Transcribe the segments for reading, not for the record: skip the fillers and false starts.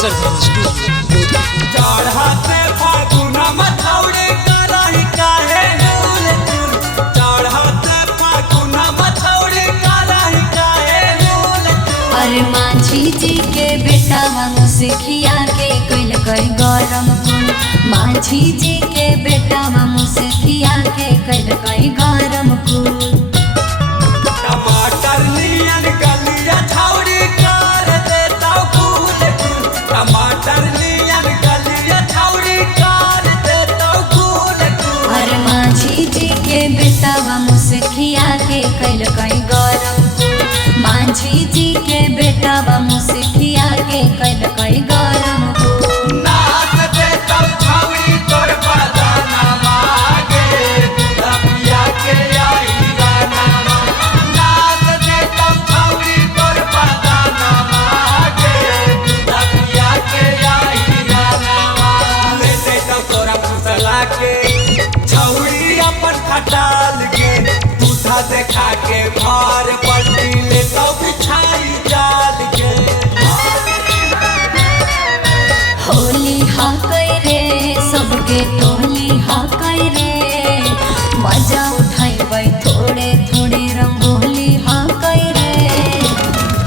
सरगम studio. चढ़ाते फागुना मथौड़े कराही काहे हुल चुल, चढ़ाते फागुना मथौड़े कराही काहे हुल चुल। अरे माझी जी के बेटा मुसिखिया के कैल कई गरम कुल, माझी जी के बेटा मुसिखिया के कैल कई गरम कुल। टमाटर नियन गलिया छौड़ी कर देता फूल फूल, टमाटर नियन गलिया छौड़ी कर देता फूल फूल। अरे माझी जी के बेटा मुसिखिया के कैल कई गरम कुल, माझी जी के बेटा मुसिखिया के कैल कई गरम कुल। नाच देता छौड़ी तोर बदाना मागे, दूधा पिया के आई गाना मा। नाच देता छौड़ी तोर बदाना मागे, दूधा पिया के आई गाना मा। ले देता तोरा फुसला के छौड़ी अपन खटाल के, दूधा देखा के भार पट्टी ले तो बिछाई जाल के। होली हाकै रे सबके टोली हाकै रे, मजा उठाइबै थोड़े थोड़े रंगोली हाकै रे।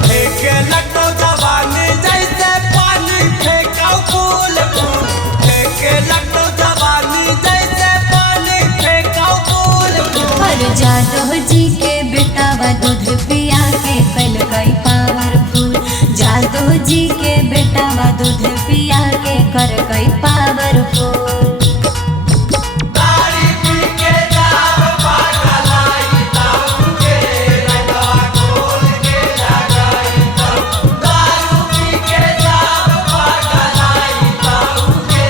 फेंके लगो जवानी जैसे पानी फेंकाओ फूल फूल, फेंके लगो जवानी जैसे पानी फेंकाओ फूल फूल। पर जादव जी के बेटा दूध पिया के कैल कई पावरफुल, जादव जी के बेटा दूध पिया के कर कई पावरफुल। तारी पी के जाब पागलाई ताऊ के रंगवा खोल के लगाई ताऊ, दारू पी के जाब पागलाई ताऊ के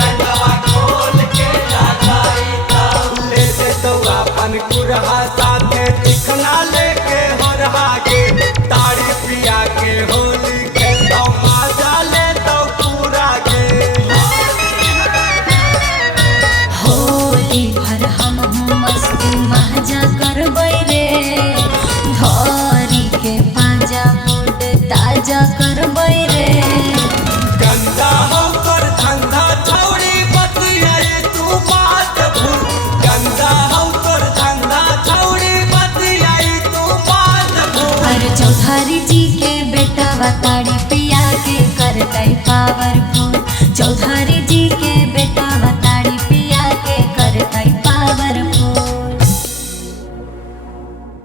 रंगवा खोल के लगाई ताऊ। ले दे तो अपन कुरहा साथे दिखना लेके हो रहा के, तारी पिया के होली खेलता मजा ले तो पूरा के। होली भर हम मस्ती महजा करबै रे, धरी के पाजा मूड ताजा करबै रे। गंदा होकर धंधा छौड़ी बतियाई तू बात भूल, गंदा होकर धंधा छौड़ी बतियाई तू बात भूल। हर चौधारी जी के बेटा ताड़ी पिया के कर कई पावर